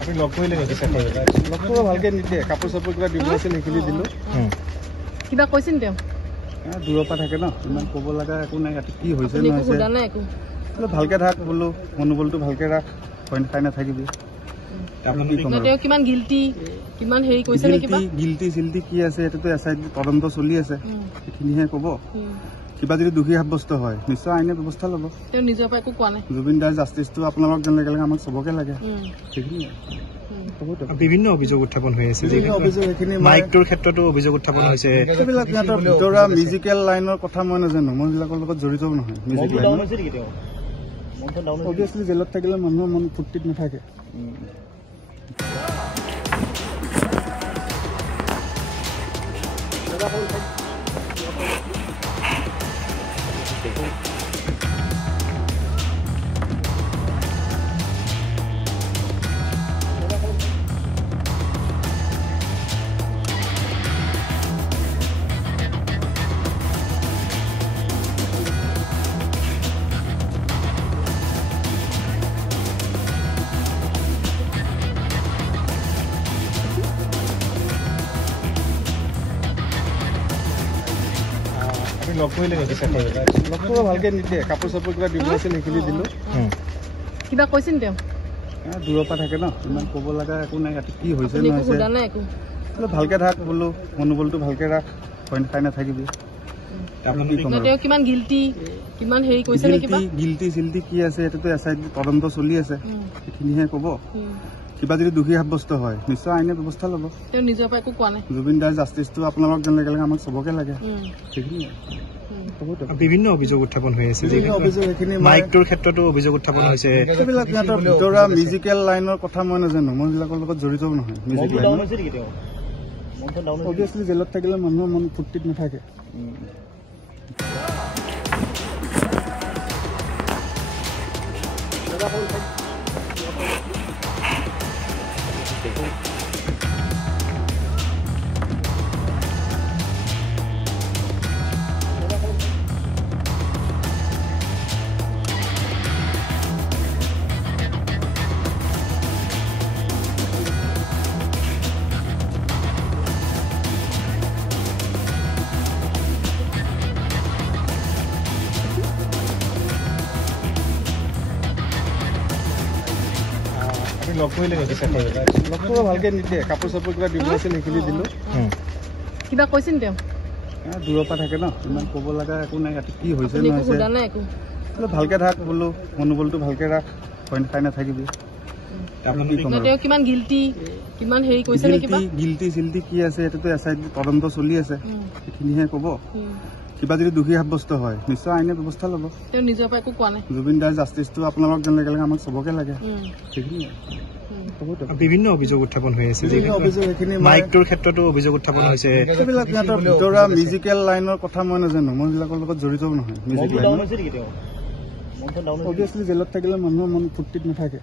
আপুনি লগ কৰিলে নেকি? লগ কৰিব ভালকৈ নিদিয়ে, কাপোৰ চাপোৰ কিবা দিব আছিল সেইখিনি দিলোঁ। কিবা কৈছিল তেওঁ? দূৰৰ পৰা থাকে ন, ইমান ক'ব লগা একো নাই। ইয়াতে কি হৈছে নহৈছে ভালকৈ থাক বোলো, মনোবলটো ভালকৈ ৰাখ, ভয় খাই নাথাকিবি। কিমান গিল্টি, কিমান হেৰি কৈছে নেকি? গিল্টি চিল্টি কি আছে এইটোতো এছআইটি তদন্ত চলি আছে, সেইখিনিহে ক'ব। কিবা যদি দোষী সাব্যস্ত হয় নিশ্চয় আইনে ব্যৱস্থা ল'ব। তেওঁ নিজৰ পৰা একো কোৱা নাই। জুবিন দাৰ জাষ্টিছটো আপোনালোকক যেনেকৈ লাগে আমাক চবকে লাগে, সেইখিনিয়ে। বিভিন্ন অভিযোগ উত্থাপন হৈ আছে, অভিযোগ সেইখিনি মাইকটোৰ ক্ষেত্ৰতো অভিযোগ উত্থাপন হৈছে। সেইবিলাক সিহঁতৰ ভিতৰুৱা মিউজিকেল লাইনৰ কথা মই নাজানো, মই সেইবিলাকৰ লগত জড়িতও নহয়। মিউজিক লাইন অভিয়াছলি জেলত থাকিলে মানুহৰ মন ফূৰ্তিত নাথাকে। লগ কৰিলে নেকি? লগ কৰিব ভালকৈ নিদিয়ে, কাপোৰ চাপোৰ কিবা দিব আছিল সেইখিনি দিলোঁ। কিবা কৈছিল তেওঁ? দূৰৰ পৰা থাকে ন, ইমান ক'ব লগা একো নাই। ইয়াতে কি হৈছে নহৈছে ভালকৈ থাক বোলো, মনোবলটো ভালকৈ ৰাখ, ভয় খাই নাথাকিবি। কিমান গিল্টি, কিমান হেৰি কৈছে নেকি? গিল্টি চিল্টি কি আছে এইটোতো এছআইটি তদন্ত চলি আছে, সেইখিনিহে ক'ব। কিবা যদি দোষী সাব্যস্ত হয় নিশ্চয় আইনে ব্যৱস্থা ল'ব। তেওঁ নিজৰ পৰা একো কোৱা নাই। জুবিন দাৰ জাষ্টিছটো আপোনালোকক যেনেকৈ লাগে আমাক চবকে লাগে, সেইখিনিয়ে। বিভিন্ন অভিযোগ উত্থাপন হৈ আছে, অভিযোগ সেইখিনি মাইকটোৰ ক্ষেত্ৰতো অভিযোগ উত্থাপন হৈছে। সেইবিলাক সিহঁতৰ ভিতৰুৱা মিউজিকেল লাইনৰ কথা মই নাজানো, মই সেইবিলাকৰ লগত জড়িতও নহয়। মিউজিক লাইন অভিয়াছলি জেলত থাকিলে মানুহৰ মন ফূৰ্তিত নাথাকে। লগ কৰিলে নেকি? লগ কৰিব ভালকৈ নিদিয়ে, কাপোৰ চাপোৰ কিবা দিব আছিল সেইখিনি দিলোঁ। কিবা কৈছিল তেওঁ? দূৰৰ পৰা থাকে ন, ইমান ক'ব লগা একো নাই। ইয়াতে কি হৈছে নহৈছে ভালকৈ থাক বোলো, মনোবলটো ভালকৈ ৰাখ, ভয় খাই নাথাকিবি। কিমান গিল্টি, কিমান হেৰি কৈছে নেকি? গিল্টি চিল্টি কি আছে এইটোতো এছআইটি তদন্ত চলি আছে, সেইখিনিহে ক'ব। কিবা যদি দোষী সাব্যস্ত হয় নিশ্চয় আইনে ব্যৱস্থা ল'ব। তেওঁ নিজৰ পৰা একো কোৱা নাই। জুবিন দাৰ জাষ্টিছটো আপোনালোকক যেনেকৈ লাগে আমাক চবকে লাগে, সেইখিনিয়ে। বিভিন্ন অভিযোগ উত্থাপন হৈ আছে, অভিযোগ সেইখিনি মাইকটোৰ ক্ষেত্ৰতো অভিযোগ উত্থাপন হৈছে। সেইবিলাক সিহঁতৰ ভিতৰুৱা মিউজিকেল লাইনৰ কথা মই নাজানো, মই সেইবিলাকৰ লগত জড়িতও নহয়। মিউজিক লাইন অভিয়াছলি জেলত থাকিলে মানুহৰ মন ফূৰ্তিত নাথাকে।